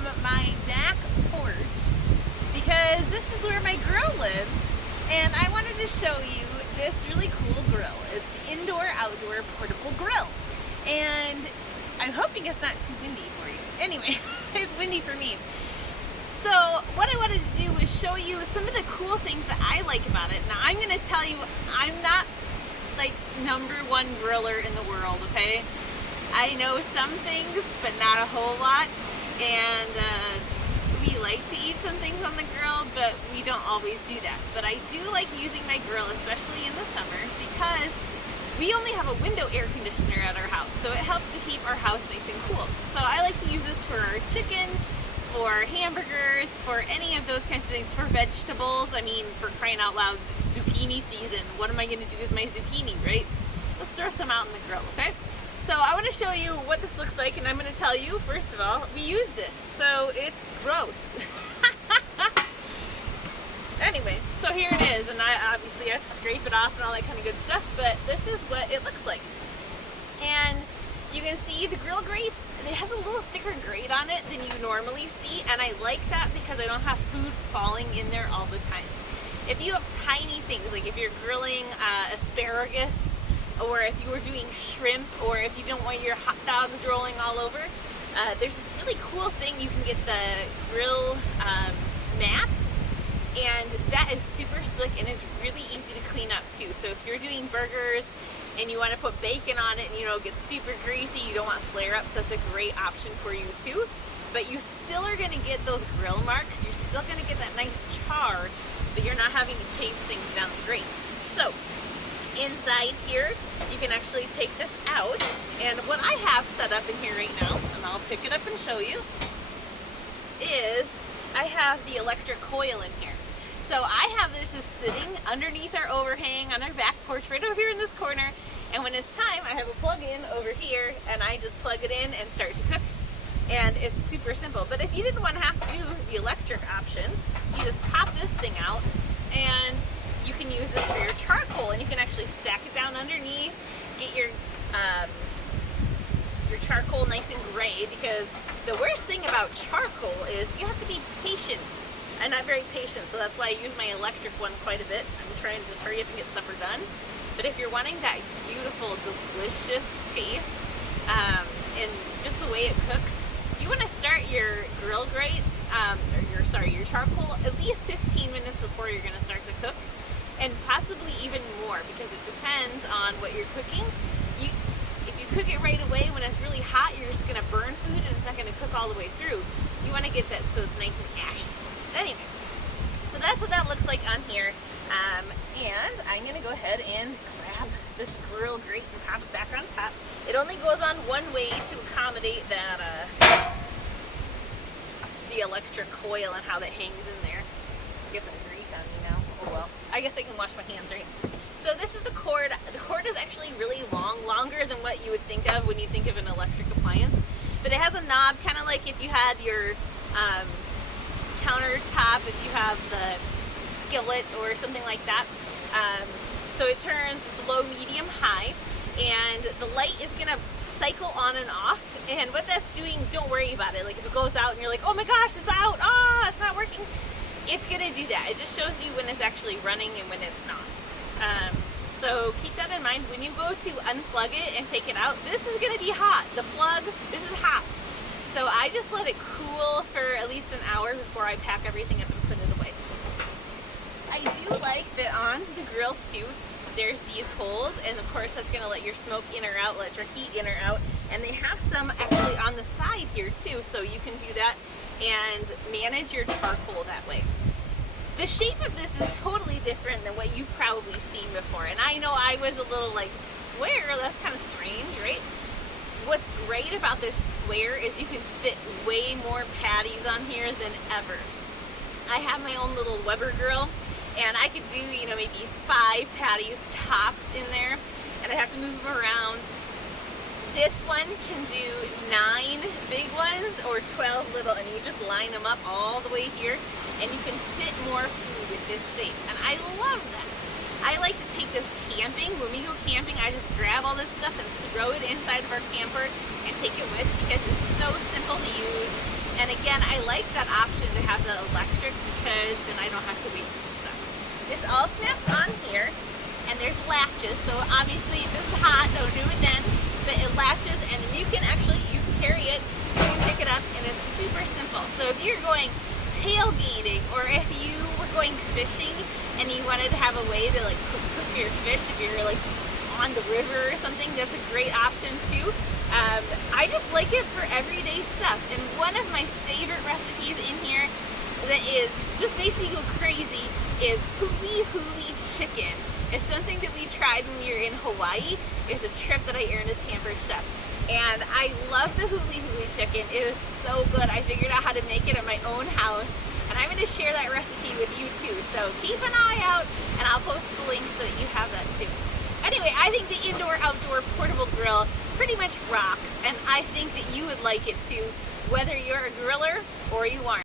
from my back porch because this is where my grill lives, and I wanted to show you this really cool grill. It's an indoor-outdoor portable grill, and I'm hoping it's not too windy for you. Anyway, it's windy for me. So what I wanted to do was show you some of the cool things that I like about it. Now I'm going to tell you, I'm not like #1 griller in the world, okay? I know some things, but not a whole lot, and we like to eat some things on the grill, but we don't always do that. But I do like using my grill, especially in the summer, because we only have a window air conditioner at our house, so it helps to keep our house nice and cool. So I like to use this for our chicken, for hamburgers, for any of those kinds of things, for vegetables. I mean, for crying out loud, zucchini season. What am I going to do with my zucchini, right? Let's throw some out in the grill, okay? So I want to show you what this looks like, and I'm going to tell you, first of all, we use this, so it's gross. Anyway, so here it is, and I obviously have to scrape it off and all that kind of good stuff, but this is what it looks like. And you can see the grill grate, it has a little thicker grate on it than you normally see, and I like that because I don't have food falling in there all the time. If you have tiny things, like if you're grilling asparagus, or if you were doing shrimp, or if you don't want your hot dogs rolling all over, there's this really cool thing. You can get the grill mat, and that is super slick and is really easy to clean up too. So if you're doing burgers and you want to put bacon on it and it gets super greasy, you don't want flare-ups, that's a great option for you too. But you still are going to get those grill marks, you're still going to get that nice char, but you're not having to chase things down the grate. So inside here, you can actually take this out, and what I have set up in here right now, and I'll pick it up and show you, is I have the electric coil in here. So I have this just sitting underneath our overhang on our back porch right over here in this corner, and when it's time, I have a plug-in over here, and I just plug it in and start to cook, and it's super simple. But if you didn't want to have to do the electric option, you just pop this thing out, and you can use this for your charcoal, and you can actually stack it down underneath, get your charcoal nice and gray, because the worst thing about charcoal is you have to be patient. I'm not very patient, so that's why I use my electric one quite a bit. I'm trying to just hurry up and get supper done. But if you're wanting that beautiful, delicious taste, and just the way it cooks, you want to start your grill grate, your charcoal, at least 15 minutes before you're going to start to cook. And possibly even more, because it depends on what you're cooking. If you cook it right away when it's really hot, you're just going to burn food and it's not going to cook all the way through. You want to get that so it's nice and ashy. Anyway, so that's what that looks like on here. And I'm going to go ahead and grab this grill grate and pop it back on top. It only goes on one way to accommodate that the electric coil and how that hangs in there. Get some grease on me now. Oh well. I guess I can wash my hands, right? So this is the cord. The cord is actually really long, longer than what you would think of when you think of an electric appliance. But it has a knob, kind of like if you had your countertop, if you have the skillet or something like that. So it turns low, medium, high, and the light is gonna cycle on and off. And what that's doing, don't worry about it. Like if it goes out and you're like, oh my gosh, it's out, it's not working. It's gonna do that. It just shows you when it's actually running and when it's not. So keep that in mind. When you go to unplug it and take it out, this is gonna be hot. The plug, this is hot. So I just let it cool for at least an hour before I pack everything up and put it away. I do like that on the grill too, there's these holes, and of course that's gonna let your smoke in or out, let your heat in or out. And they have some actually on the side here too, so you can do that and manage your charcoal that way. The shape of this is totally different than what you've probably seen before. And I know I was a little like, square, that's kind of strange, right? What's great about this square is you can fit way more patties on here than ever. I have my own little Weber grill, and I could do, maybe 5 patties tops in there, and I have to move them around. This one can do 9 big ones or 12 little, and you just line them up all the way here, and you can fit more food with this shape, and I love that. I like to take this camping. When we go camping, I just grab all this stuff and throw it inside of our camper and take it with, because it's so simple to use, And again, I like that option to have the electric because then I don't have to wait for stuff. This all snaps on here, and there's latches, so obviously if it's hot, don't do it then, but it latches, and then you can carry it, you can pick it up, and it's super simple. So if you're going tailgating, or if you were going fishing and you wanted to have a way to like cook your fish, if you're like on the river or something, that's a great option too. I just like it for everyday stuff. And one of my favorite recipes in here that is just makes me go crazy is huli huli chicken. It's something that we tried when we were in Hawaii. It was a trip that I earned as Pampered Chef. And I love the huli huli chicken. It is so good. I figured out how to make it at my own house. And I'm going to share that recipe with you too. So keep an eye out, and I'll post the link so that you have that too. Anyway, I think the indoor-outdoor portable grill pretty much rocks. And I think that you would like it too, whether you're a griller or you aren't.